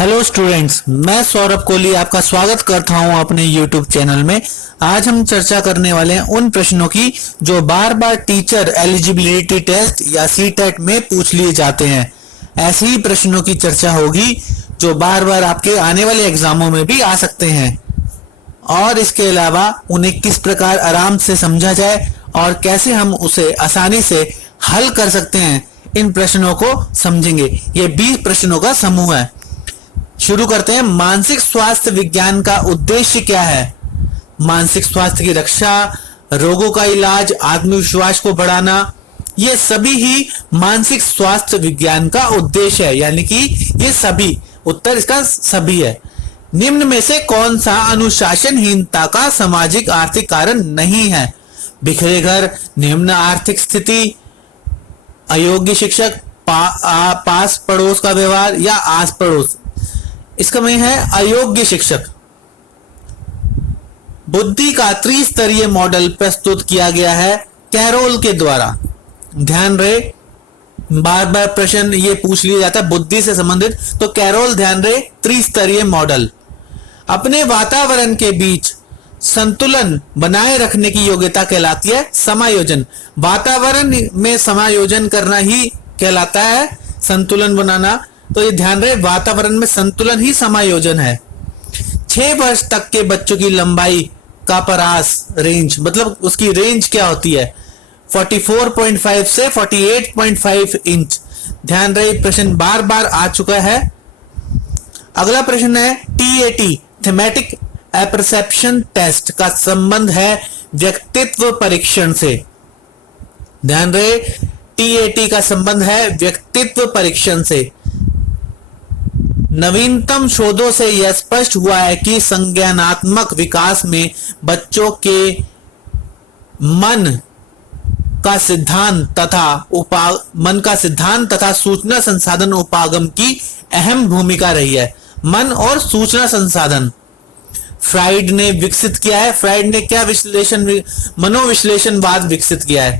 Hello students, मैं सौरभ कोहली आपका स्वागत करता हूं अपने यूट्यूब चैनल में। आज हम चर्चा करने वाले हैं उन प्रश्नों की जो बार बार टीचर एलिजिबिलिटी टेस्ट या सीटेट में पूछ लिए जाते हैं। ऐसे ही प्रश्नों की चर्चा होगी जो बार बार आपके आने वाले एग्जामों में भी आ सकते हैं, और इसके अलावा उन्हें किस प्रकार आराम से समझा जाए और कैसे हम उसे आसानी से हल कर सकते हैं, इन प्रश्नों को समझेंगे। ये 20 प्रश्नों का समूह है। शुरू करते हैं। मानसिक स्वास्थ्य विज्ञान का उद्देश्य क्या है? मानसिक स्वास्थ्य की रक्षा, रोगों का इलाज, आत्मविश्वास को बढ़ाना, ये सभी ही मानसिक स्वास्थ्य विज्ञान का उद्देश्य है। यानी कि ये सभी, उत्तर इसका सभी है। निम्न में से कौन सा अनुशासनहीनता का सामाजिक आर्थिक कारण नहीं है? बिखरे घर, निम्न आर्थिक स्थिति, अयोग्य शिक्षक, पास पड़ोस का व्यवहार या आस पड़ोस। इसका में है अयोग्य शिक्षक। बुद्धि का त्रिस्तरीय मॉडल प्रस्तुत किया गया है कैरोल के द्वारा। ध्यान रहे, बार बार प्रश्न ये पूछ लिया जाता है बुद्धि से संबंधित, तो कैरोल ध्यान रहे, त्रिस्तरीय मॉडल। अपने वातावरण के बीच संतुलन बनाए रखने की योग्यता कहलाती है समायोजन। वातावरण में समायोजन करना ही कहलाता है संतुलन बनाना। तो ये ध्यान रहे, वातावरण में संतुलन ही समायोजन है। 6 वर्ष तक के बच्चों की लंबाई का परास रेंज, मतलब उसकी रेंज क्या होती है? 44.5 से 48.5 इंच। ध्यान रहे, प्रश्न बार बार आ चुका है। अगला प्रश्न है TAT, थीमेटिक एपरसेप्शन टेस्ट का संबंध है व्यक्तित्व परीक्षण से। ध्यान रहे, TAT का संबंध है व्यक्तित्व परीक्षण से। नवीनतम शोधों से यह स्पष्ट हुआ है कि संज्ञानात्मक विकास में बच्चों के मन का सिद्धांत तथा सूचना संसाधन उपागम की अहम भूमिका रही है। मन और सूचना संसाधन फ्राइड ने विकसित किया है। फ्राइड ने क्या मनोविश्लेषणवाद विकसित किया है।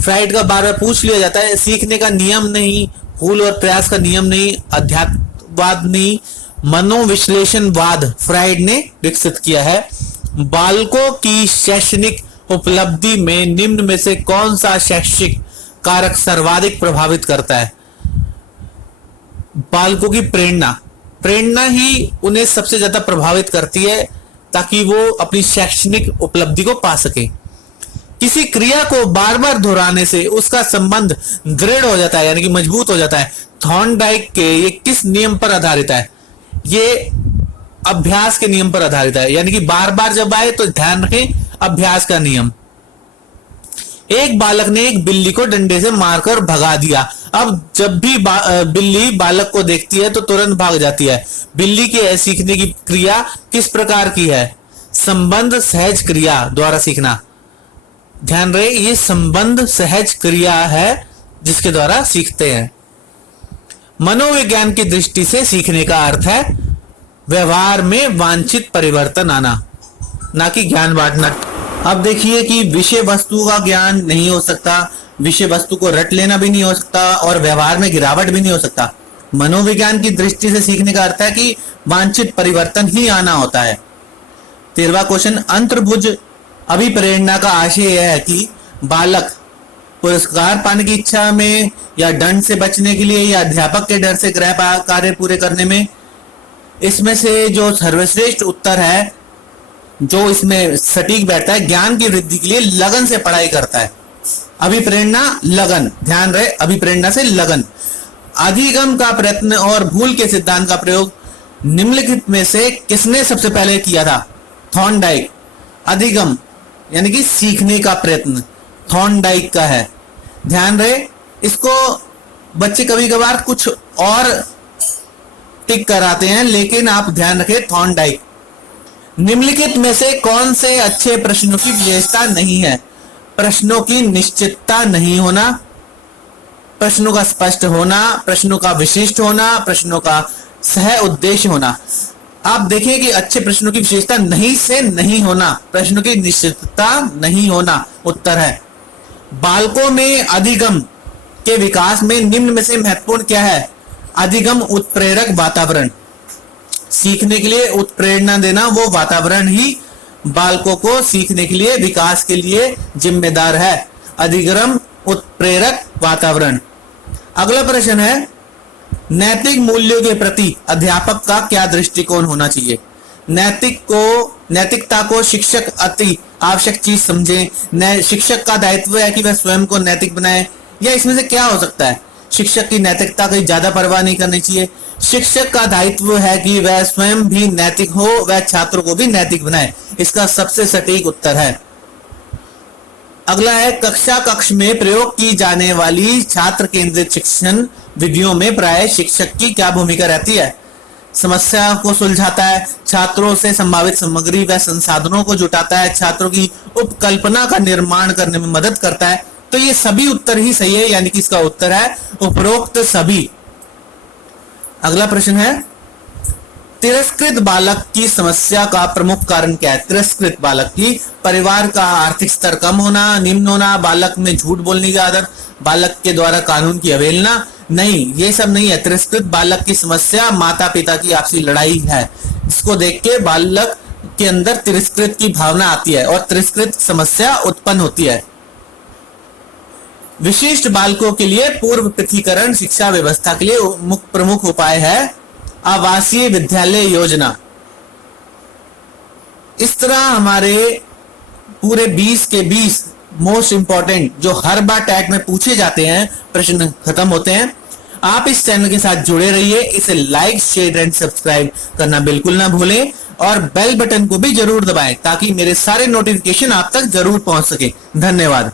फ्राइड का बार बार पूछ लिया जाता है, सीखने का नियम नहीं, भूल और प्रयास का नियम नहीं, अध्यात्मवाद नहीं, मनोविश्लेषणवाद फ्राइड ने विकसित किया है। बालकों की शैक्षणिक उपलब्धि में निम्न में से कौन सा शैक्षिक कारक सर्वाधिक प्रभावित करता है? बालकों की प्रेरणा ही उन्हें सबसे ज्यादा प्रभावित करती है ताकि वो अपनी शैक्षणिक उपलब्धि को पा सके। किसी क्रिया को बार बार दोहराने से उसका संबंध दृढ़ हो जाता है, यानी कि मजबूत हो जाता है। थॉर्नडाइक के ये किस नियम पर आधारित है? ये अभ्यास के नियम पर आधारित है, यानी कि बार बार जब आए तो ध्यान रखें, अभ्यास का नियम। एक बालक ने एक बिल्ली को डंडे से मारकर भगा दिया। अब जब भी बिल्ली बालक को देखती है तो तुरंत भाग जाती है। बिल्ली के सीखने की क्रिया किस प्रकार की है? संबंध सहज क्रिया द्वारा सीखना। ध्यान रहे, ये संबंध सहज क्रिया है जिसके द्वारा सीखते हैं। मनोविज्ञान की दृष्टि से सीखने का अर्थ है व्यवहार में वांछित परिवर्तन आना, ना कि ज्ञान बांटना। अब देखिए कि विषय वस्तु का ज्ञान नहीं हो सकता, विषय वस्तु को रट लेना भी नहीं हो सकता, और व्यवहार में गिरावट भी नहीं हो सकता। मनोविज्ञान की दृष्टि से सीखने का अर्थ है कि वांछित परिवर्तन ही आना होता है। 13वां क्वेश्चन, अंतर्भुज अभिप्रेरणा का आशय यह है कि बालक पुरस्कार पाने की इच्छा में, या दंड से बचने के लिए, या अध्यापक के डर से गृह कार्य पूरे करने में। इसमें से जो सर्वश्रेष्ठ उत्तर है, जो इसमें सटीक बैठता है, ज्ञान की वृद्धि के लिए लगन से पढ़ाई करता है। अभिप्रेरणा, लगन। ध्यान रहे, अभिप्रेरणा से लगन। अधिगम का प्रयत्न और भूल के सिद्धांत का प्रयोग निम्नलिखित में से किसने सबसे पहले किया था? थॉर्नडाइक। अधिगम यानी कि सीखने का प्रयत्न थॉर्नडाइक का है। ध्यान रहे, इसको बच्चे कभी कभार कुछ और टिक कराते हैं, लेकिन आप ध्यान रखें थॉर्नडाइक। निम्नलिखित में से कौन से अच्छे प्रश्नों की विशेषता नहीं है? प्रश्नों की निश्चितता नहीं होना, प्रश्नों का स्पष्ट होना, प्रश्नों का विशिष्ट होना, प्रश्नों का सह उद्देश्य होना। आप देखिए कि अच्छे प्रश्नों की विशेषता नहीं से नहीं होना, प्रश्नों की निश्चितता नहीं होना उत्तर है। बालकों में अधिगम के विकास में निम्न में से महत्वपूर्ण क्या है? अधिगम उत्प्रेरक वातावरण। सीखने के लिए उत्प्रेरणा देना, वो वातावरण ही बालकों को सीखने के लिए, विकास के लिए जिम्मेदार है। अधिगम उत्प्रेरक वातावरण। अगला प्रश्न है, नैतिक मूल्यों के प्रति अध्यापक का क्या दृष्टिकोण होना चाहिए? नैतिकता को शिक्षक अति आवश्यक चीज समझे। शिक्षक का दायित्व है कि वह स्वयं को नैतिक बनाए, या इसमें से क्या हो सकता है? शिक्षक की नैतिकता की ज्यादा परवाह नहीं करनी चाहिए। शिक्षक का दायित्व है कि वह स्वयं भी नैतिक हो, वह छात्रों को भी नैतिक बनाए। इसका सबसे सटीक उत्तर है। अगला है, कक्ष में प्रयोग की जाने वाली छात्र केंद्रित शिक्षण विधियों में प्राय शिक्षक की क्या भूमिका रहती है? समस्या को सुलझाता है, छात्रों से संभावित सामग्री व संसाधनों को जुटाता है, छात्रों की उपकल्पना का निर्माण करने में मदद करता है। तो ये सभी उत्तर ही सही है, यानी कि इसका उत्तर है उपरोक्त सभी। अगला प्रश्न है, तिरस्कृत बालक की समस्या का प्रमुख कारण क्या है? तिरस्कृत बालक की परिवार का आर्थिक स्तर कम होना, निम्न होना, बालक में झूठ बोलने की आदत, बालक के द्वारा कानून की अवहेलना? नहीं, ये सब नहीं है। तिरस्कृत बालक की समस्या माता पिता की आपसी लड़ाई है, जिसको देख के बालक के अंदर तिरस्कृत की भावना आती है और तिरस्कृत समस्या उत्पन्न होती है। विशिष्ट बालकों के लिए पूर्व पृथकीकरण शिक्षा व्यवस्था के लिए प्रमुख उपाय है आवासीय विद्यालय योजना। इस तरह हमारे पूरे 20 के 20 मोस्ट इंपॉर्टेंट जो हर बार टैग में पूछे जाते हैं प्रश्न खत्म होते हैं। आप इस चैनल के साथ जुड़े रहिए, इसे लाइक, शेयर एंड सब्सक्राइब करना बिल्कुल ना भूलें और बेल बटन को भी जरूर दबाएं ताकि मेरे सारे नोटिफिकेशन आप तक जरूर पहुंच सके। धन्यवाद।